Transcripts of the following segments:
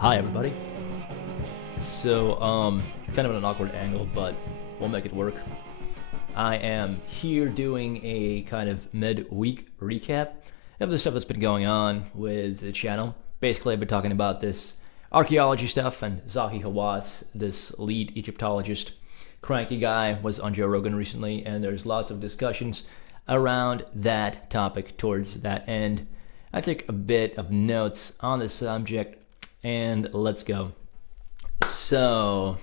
Hi everybody. So, kind of at an awkward angle, but we'll make it work. I am here doing a kind of mid-week recap of the stuff that's been going on with the channel. Basically, I've been talking about this archaeology stuff, and Zahi Hawass, this lead Egyptologist, cranky guy, was on Joe Rogan recently, and there's lots of discussions around that topic towards that end. I took a bit of notes on the subject, and let's go. So,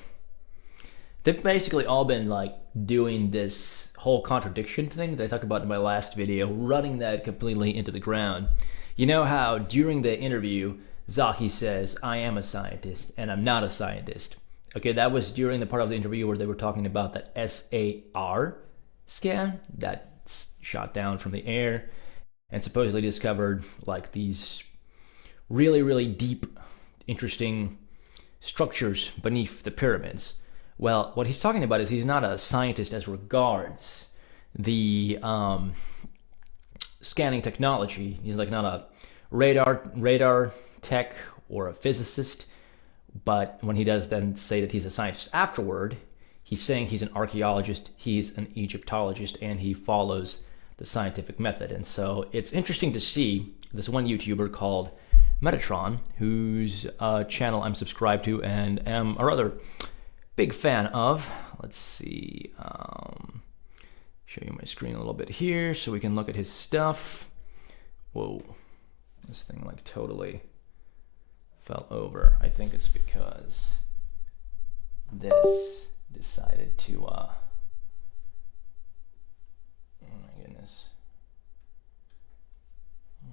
they've basically all been like doing this whole contradiction thing that I talked about in my last video, running that completely into the ground. You know how during the interview, Zahi says, I am a scientist and I'm not a scientist. Okay, that was during the part of the interview where they were talking about that SAR scan that's shot down from the air and supposedly discovered like these really, really deep, interesting structures beneath the pyramids. Well, what he's talking about is he's not a scientist as regards the scanning technology. He's like not a radar tech or a physicist. But when he does then say that he's a scientist afterward, he's saying he's an archaeologist, he's an Egyptologist, and he follows the scientific method. And so it's interesting to see this one YouTuber called Metatron, whose channel I'm subscribed to and am a rather big fan of. Let's see, show you my screen a little bit here so we can look at his stuff. Whoa, this thing like totally fell over. I think it's because this decided to, oh my goodness,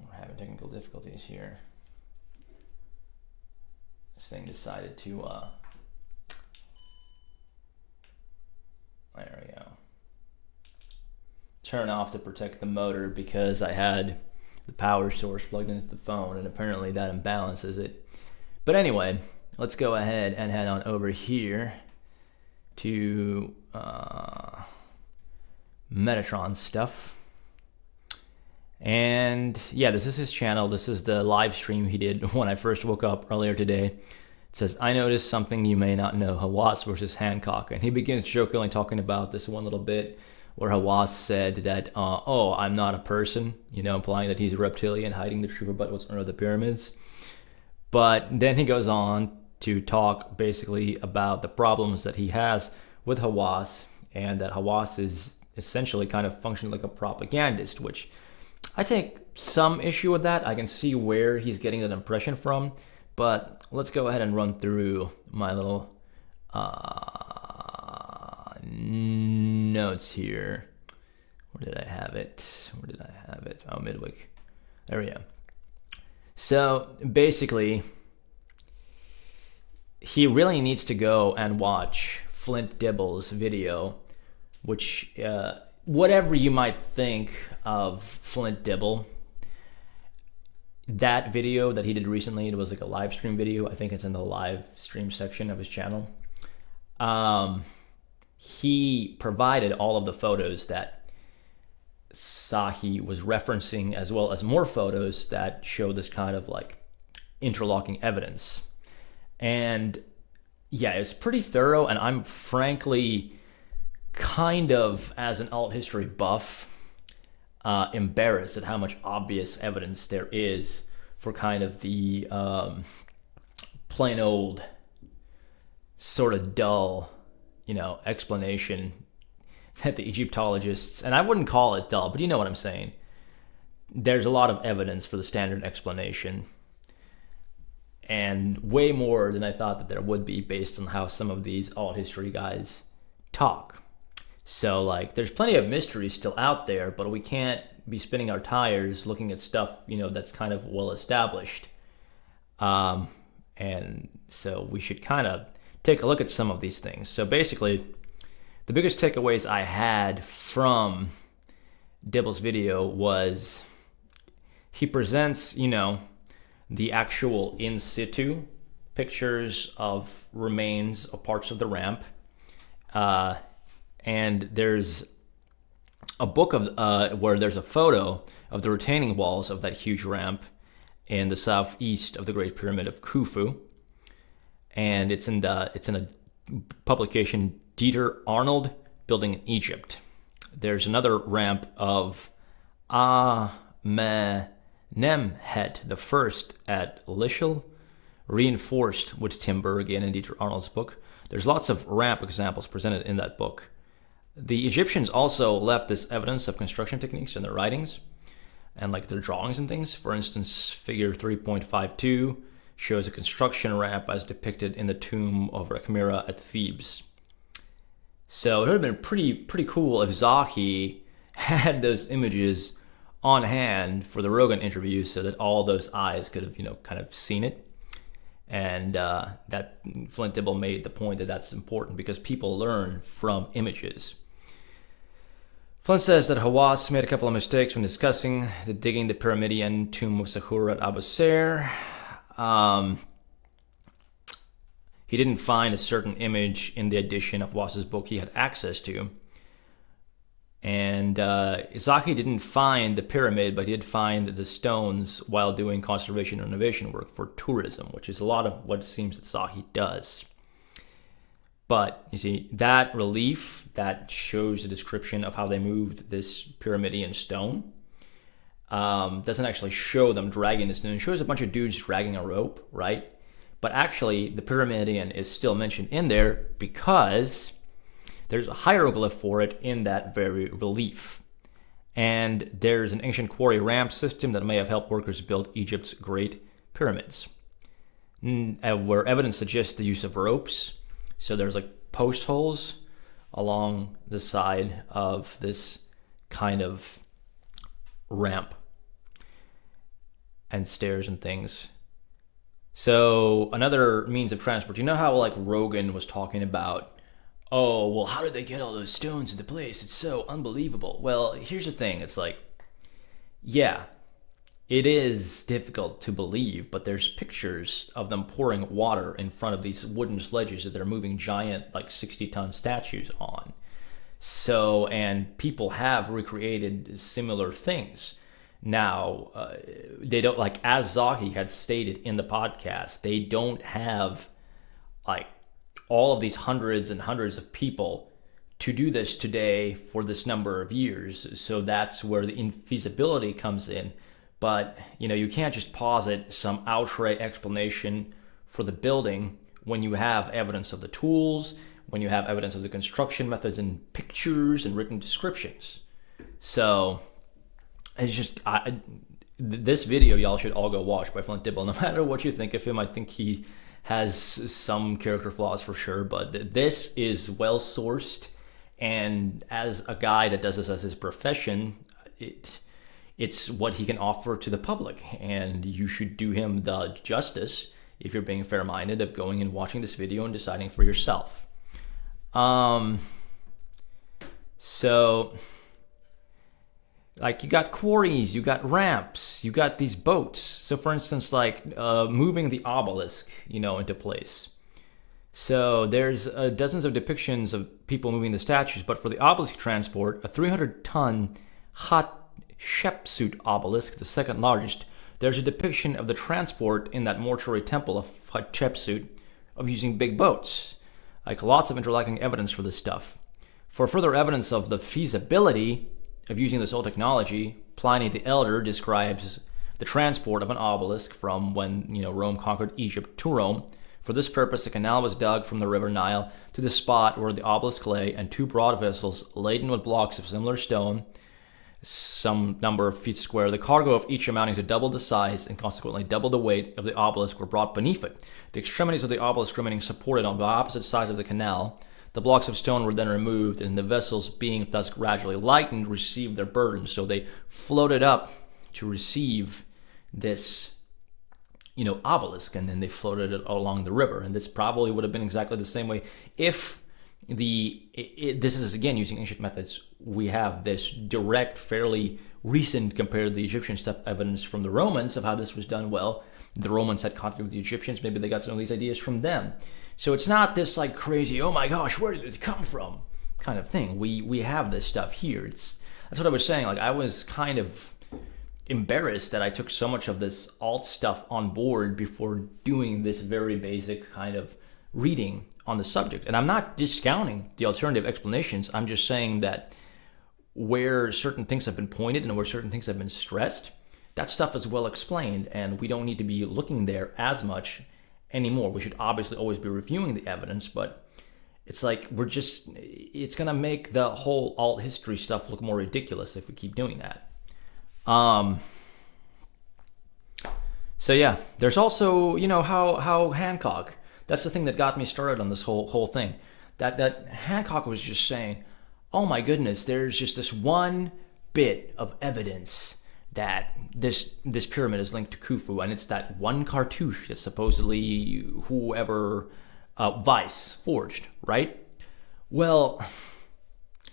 we're having technical difficulties here. This thing decided to, there we go, turn off to protect the motor because I had the power source plugged into the phone, and apparently that imbalances it. But anyway, let's go ahead and head on over here to Metatron stuff. And yeah, this is his channel. This is the live stream he did when I first woke up earlier today. It says, I noticed something you may not know, Hawass versus Hancock. And he begins jokingly talking about this one little bit where Hawass said that, oh, I'm not a person, you know, implying that he's a reptilian hiding the truth about what's under the pyramids. But then he goes on to talk basically about the problems that he has with Hawass, and that Hawass is essentially kind of functioning like a propagandist, which I take some issue with that. I can see where he's getting that impression from, but let's go ahead and run through my little notes here. Where did I have it? Oh, Midweek. There we go. So basically, he really needs to go and watch Flint Dibble's video, which, whatever you might think of Flint Dibble, that video that he did recently, it was like a live stream video. I think it's in the live stream section of his channel. He provided all of the photos that Zahi was referencing, as well as more photos that show this kind of like interlocking evidence. And yeah, it's pretty thorough, and I'm frankly kind of, as an alt history buff, embarrassed at how much obvious evidence there is for kind of the plain old sort of dull, you know, explanation that the Egyptologists, and I wouldn't call it dull, but you know what I'm saying. There's a lot of evidence for the standard explanation, and way more than I thought that there would be based on how some of these alt history guys talk. So like, there's plenty of mysteries still out there, but we can't be spinning our tires looking at stuff, you know, that's kind of well established. And so we should kind of take a look at some of these things. So basically, the biggest takeaways I had from Dibble's video was he presents, you know, the actual in situ pictures of remains of parts of the ramp. And there's a book of where there's a photo of the retaining walls of that huge ramp in the southeast of the Great Pyramid of Khufu. and it's in a publication, Dieter Arnold, Building in Egypt. There's another ramp of Amenemhet the First at Lischel, reinforced with timber, again in Dieter Arnold's book. There's lots of ramp examples presented in that book. The Egyptians also left this evidence of construction techniques in their writings and like their drawings and things. For instance, figure 3.52 shows a construction ramp as depicted in the tomb of Rekhmira at Thebes. So it would have been pretty cool if Zahi had those images on hand for the Rogan interview so that all those eyes could have, kind of seen it. And that Flint Dibble made the point that that's important because people learn from images. Flint says that Hawass made a couple of mistakes when discussing the digging the Pyramidion tomb of Sahur at Abu Sair. He didn't find a certain image in the edition of Hawass's book he had access to. And Zahi didn't find the pyramid, but he did find the stones while doing conservation and renovation work for tourism, which is a lot of what it seems that Zahi does. But you see, that relief that shows the description of how they moved this Pyramidion stone doesn't actually show them dragging the stone. It shows a bunch of dudes dragging a rope, right? But actually, the Pyramidion is still mentioned in there because there's a hieroglyph for it in that very relief. And there's an ancient quarry ramp system that may have helped workers build Egypt's great pyramids, where evidence suggests the use of ropes. So there's like post holes along the side of this kind of ramp and stairs and things. So another means of transport. You know how like Rogan was talking about, oh, well, how did they get all those stones into place? It's so unbelievable. Well, here's the thing. It's like, yeah, it is difficult to believe, but there's pictures of them pouring water in front of these wooden sledges that they're moving giant, like 60-ton statues on. So, and people have recreated similar things. Now, they don't, like, as Zahi had stated in the podcast, they don't have, like, all of these hundreds and hundreds of people to do this today for this number of years. So that's where the infeasibility comes in. But, you can't just posit some outright explanation for the building when you have evidence of the tools, when you have evidence of the construction methods and pictures and written descriptions. So it's just, this video y'all should all go watch by Flint Dibble. No matter what you think of him, I think he has some character flaws for sure, but this is well sourced. And as a guy that does this as his profession, it's what he can offer to the public, and you should do him the justice, if you're being fair-minded, of going and watching this video and deciding for yourself. So, like, you got quarries, you got ramps, you got these boats. So, for instance, like moving the obelisk, into place. So there's dozens of depictions of people moving the statues, but for the obelisk transport, a 300-ton Hatshepsut obelisk, the second largest, there's a depiction of the transport in that mortuary temple of Hatshepsut of using big boats. Like, lots of interlocking evidence for this stuff. For further evidence of the feasibility of using this old technology, Pliny the Elder describes the transport of an obelisk from when Rome conquered Egypt to Rome. For this purpose, a canal was dug from the river Nile to the spot where the obelisk lay, and two broad vessels laden with blocks of similar stone, some number of feet square, the cargo of each amounting to double the size and consequently double the weight of the obelisk, were brought beneath it. The extremities of the obelisk remaining supported on the opposite sides of the canal. The blocks of stone were then removed, and the vessels, being thus gradually lightened, received their burden. So they floated up to receive this obelisk, and then they floated it along the river. And this probably would have been exactly the same way if this is, again, using ancient methods. We have this direct, fairly recent, compared to the Egyptian stuff, evidence from the Romans of how this was done. Well, the Romans had contact with the Egyptians. Maybe they got some of these ideas from them. So it's not this like crazy, oh my gosh, where did it come from kind of thing. We have this stuff here. That's what I was saying. Like, I was kind of embarrassed that I took so much of this alt stuff on board before doing this very basic kind of reading on the subject. And I'm not discounting the alternative explanations. I'm just saying that where certain things have been pointed and where certain things have been stressed, that stuff is well explained, and we don't need to be looking there as much anymore. We should obviously always be reviewing the evidence, but it's like it's going to make the whole alt history stuff look more ridiculous if we keep doing that. So yeah, there's also, how Hancock, that's the thing that got me started on this whole thing. That Hancock was just saying, oh my goodness, there's just this one bit of evidence that this pyramid is linked to Khufu, and it's that one cartouche that supposedly whoever Weiss forged, right? Well,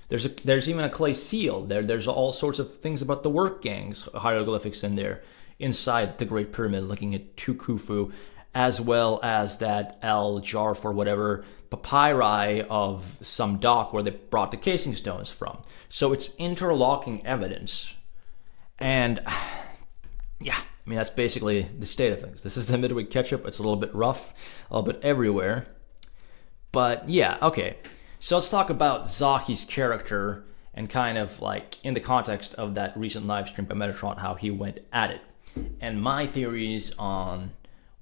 there's even a clay seal there. There's all sorts of things about the work gangs hieroglyphics in there inside the Great Pyramid looking at Khufu, as well as that El Jarf or whatever papyri of some dock where they brought the casing stones from. So it's interlocking evidence. And yeah, I mean, that's basically the state of things. This is the Midweek Catchup. It's a little bit rough, a little bit everywhere. But yeah, okay. So let's talk about Zahi's character and kind of like in the context of that recent live stream by Metatron, how he went at it. And my theories on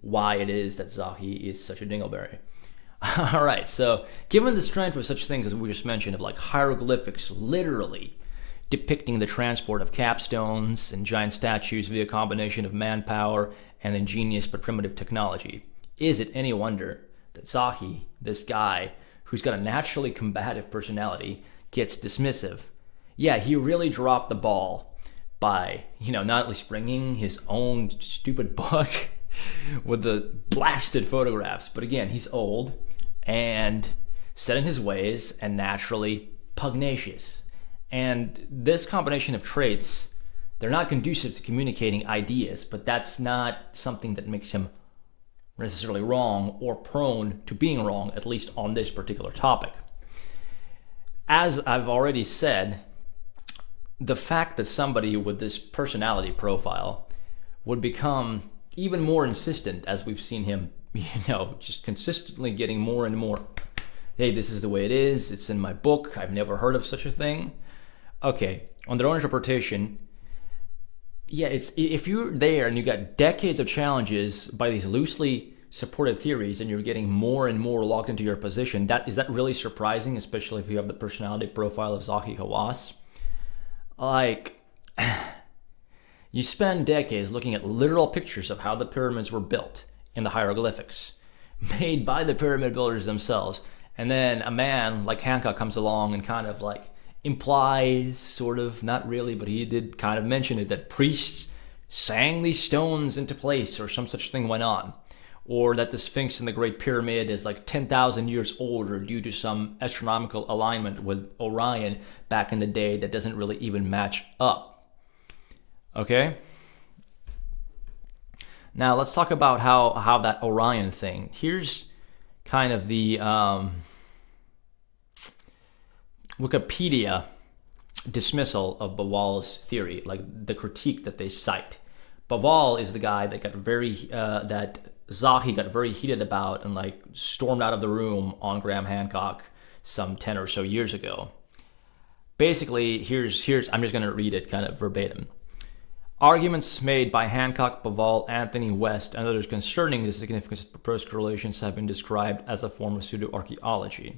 why it is that Zahi is such a dingleberry. All right, so given the strength of such things as we just mentioned, of like hieroglyphics literally depicting the transport of capstones and giant statues via a combination of manpower and ingenious but primitive technology, is it any wonder that Zahi, this guy who's got a naturally combative personality, gets dismissive? Yeah, he really dropped the ball by, not at least bringing his own stupid book with the blasted photographs. But again, he's old and set in his ways and naturally pugnacious. And this combination of traits, they're not conducive to communicating ideas, but that's not something that makes him necessarily wrong or prone to being wrong, at least on this particular topic. As I've already said, the fact that somebody with this personality profile would become even more insistent, as we've seen him, just consistently getting more and more, hey, this is the way it is, it's in my book, I've never heard of such a thing. Okay, on their own interpretation, yeah, it's if you're there and you got decades of challenges by these loosely supported theories and you're getting more and more locked into your position, is that really surprising, especially if you have the personality profile of Zahi Hawass? Like, you spend decades looking at literal pictures of how the pyramids were built in the hieroglyphics, made by the pyramid builders themselves, and then a man like Hancock comes along and kind of like implies, sort of, not really, but he did kind of mention it, that priests sang these stones into place or some such thing went on, or that the Sphinx in the Great Pyramid is like 10,000 years older due to some astronomical alignment with Orion back in the day that doesn't really even match up. Okay? Now let's talk about how that Orion thing, here's kind of the Wikipedia dismissal of Bawal's theory, like the critique that they cite. Bawal is the guy that that Zahi got very heated about and like stormed out of the room on Graham Hancock some 10 or so years ago. Basically, here's I'm just going to read it kind of verbatim. Arguments made by Hancock, Bawal, Anthony West, and others concerning the significance of proposed correlations have been described as a form of pseudo-archaeology.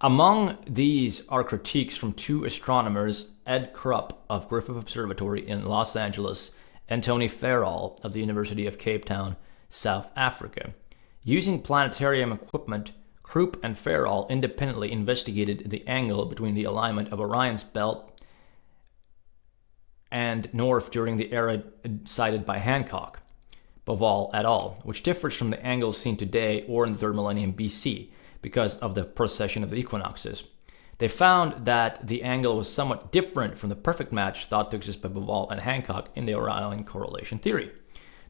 Among these are critiques from two astronomers, Ed Krupp of Griffith Observatory in Los Angeles and Tony Farrell of the University of Cape Town, South Africa. Using planetarium equipment, Krupp and Farrell independently investigated the angle between the alignment of Orion's belt and north during the era cited by Hancock, Bawal et al., which differs from the angles seen today or in the 3rd millennium BC because of the precession of the equinoxes. They found that the angle was somewhat different from the perfect match thought to exist by Bawal and Hancock in the Orion correlation theory.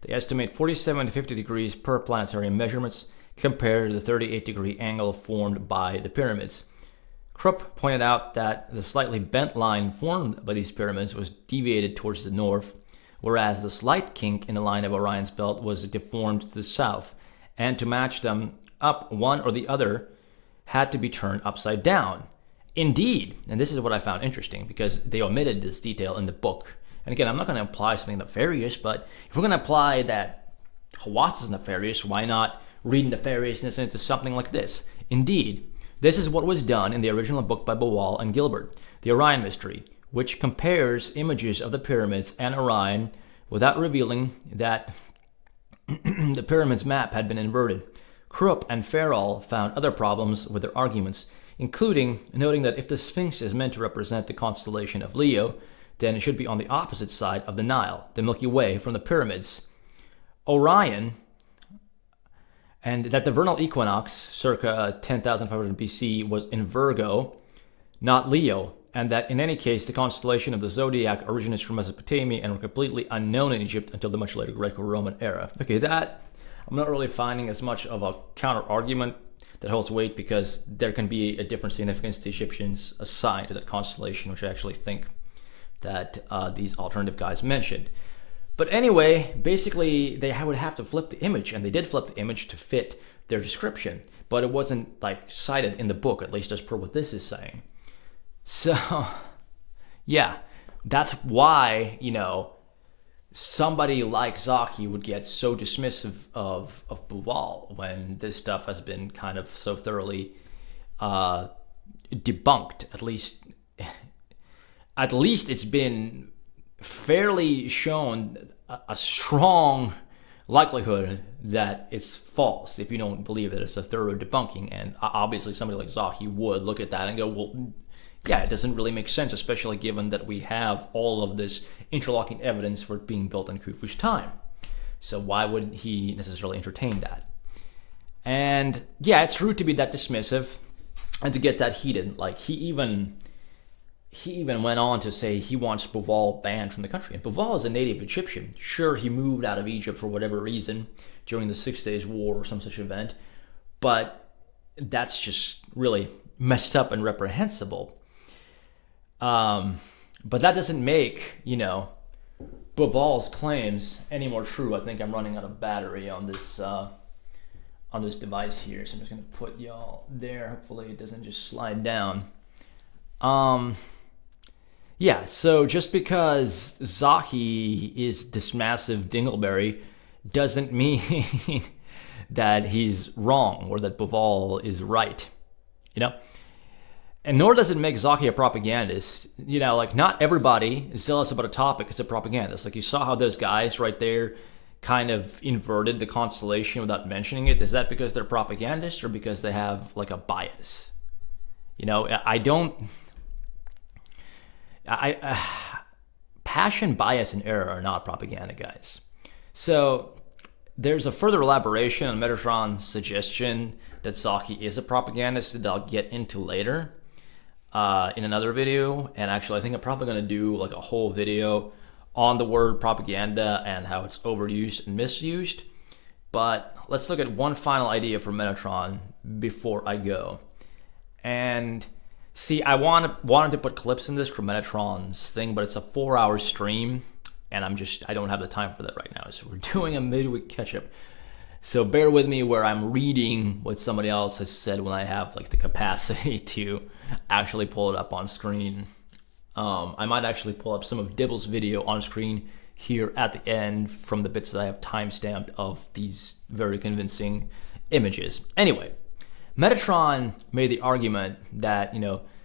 They estimate 47 to 50 degrees per planetarium measurements compared to the 38-degree angle formed by the pyramids. Krupp pointed out that the slightly bent line formed by these pyramids was deviated towards the north, whereas the slight kink in the line of Orion's belt was deformed to the south, and to match them, up, one or the other had to be turned upside down. Indeed, and this is what I found interesting because they omitted this detail in the book. And again, I'm not going to apply something nefarious, but if we're going to apply that Hawass is nefarious, why not read nefariousness into something like this? Indeed, this is what was done in the original book by Bowall and Gilbert, The Orion Mystery, which compares images of the pyramids and Orion without revealing that the pyramid's map had been inverted. Krupp and Farrell found other problems with their arguments, including noting that if the Sphinx is meant to represent the constellation of Leo, then it should be on the opposite side of the Nile, the Milky Way, from the pyramids. Orion, and that the vernal equinox, circa 10,500 BC, was in Virgo, not Leo, and that in any case, the constellation of the zodiac originates from Mesopotamia and were completely unknown in Egypt until the much later Greco-Roman era. Okay, that I'm not really finding as much of a counter-argument that holds weight because there can be a different significance the Egyptians assigned to that constellation, which I actually think that these alternative guys mentioned. But anyway, basically, they would have to flip the image, and they did flip the image to fit their description, but it wasn't like cited in the book, at least as per what this is saying. So, yeah, that's why, somebody like Zahi would get so dismissive of Bowall when this stuff has been kind of so thoroughly debunked. At least it's been fairly shown a strong likelihood that it's false if you don't believe that it's a thorough debunking. And obviously somebody like Zahi would look at that and go, well, yeah, it doesn't really make sense, especially given that we have all of this interlocking evidence for it being built in Khufu's time. So why would he necessarily entertain that? And yeah, it's rude to be that dismissive and to get that heated. Like he even went on to say he wants Bowall banned from the country. And Bowall is a native Egyptian. Sure, he moved out of Egypt for whatever reason during the 6 Days War or some such event, but that's just really messed up and reprehensible. But that doesn't make, Bowall's claims any more true. I think I'm running out of battery on this device here, so I'm just gonna put y'all there. Hopefully it doesn't just slide down. Yeah, so just because Zahi is this massive dingleberry doesn't mean that he's wrong or that Bowall is right, And nor does it make Zahi a propagandist. Not everybody is zealous about a topic is a propagandist. Like you saw how those guys right there kind of inverted the constellation without mentioning it. Is that because they're propagandists or because they have like a bias? Passion, bias, and error are not propaganda, guys. So there's a further elaboration on Metatron's suggestion that Zahi is a propagandist that I'll get into later in another video. And actually, I think I'm probably going to do like a whole video on the word propaganda and how it's overused and misused. But let's look at one final idea from Metatron before I go. And see, I wanted to put clips in this from Metatron's thing, but it's a 4-hour stream, and I don't have the time for that right now. So we're doing a midweek catch-up. So bear with me where I'm reading what somebody else has said when I have like the capacity to actually pull it up on screen. I might actually pull up some of Dibble's video on screen here at the end from the bits that I have timestamped of these very convincing images. Anyway, Metatron made the argument that,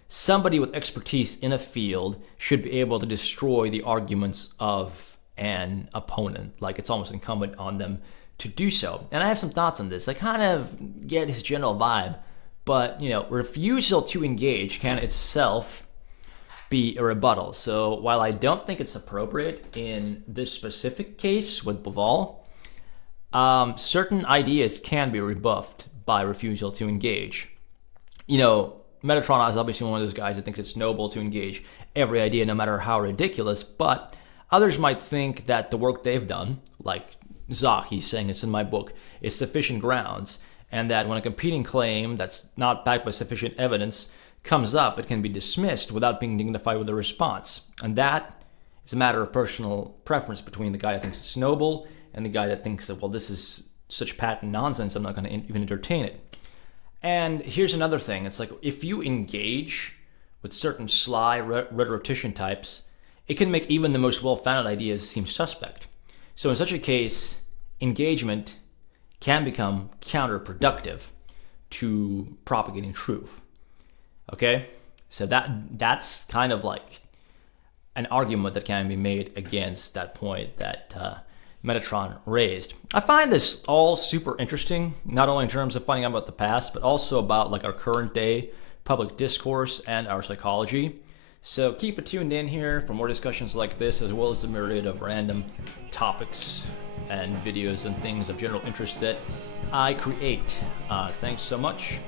somebody with expertise in a field should be able to destroy the arguments of an opponent. Like it's almost incumbent on them to do so. And I have some thoughts on this. I kind of get his general vibe, but, refusal to engage can itself be a rebuttal. So while I don't think it's appropriate in this specific case with Bowall, certain ideas can be rebuffed by refusal to engage. Metatron is obviously one of those guys that thinks it's noble to engage every idea, no matter how ridiculous, but others might think that the work they've done, like Zahi saying it's in my book, is sufficient grounds, and that when a competing claim that's not backed by sufficient evidence comes up, it can be dismissed without being dignified with a response. And that is a matter of personal preference between the guy that thinks it's noble and the guy that thinks that, well, this is such patent nonsense, I'm not going to even entertain it. And here's another thing. It's like if you engage with certain sly rhetorician types, it can make even the most well-founded ideas seem suspect. So in such a case, engagement can become counterproductive to propagating truth. Okay? So that's kind of like an argument that can be made against that point that Metatron raised. I find this all super interesting, not only in terms of finding out about the past, but also about like our current day public discourse and our psychology. So keep it tuned in here for more discussions like this, as well as a myriad of random topics and videos and things of general interest that I create. Thanks so much.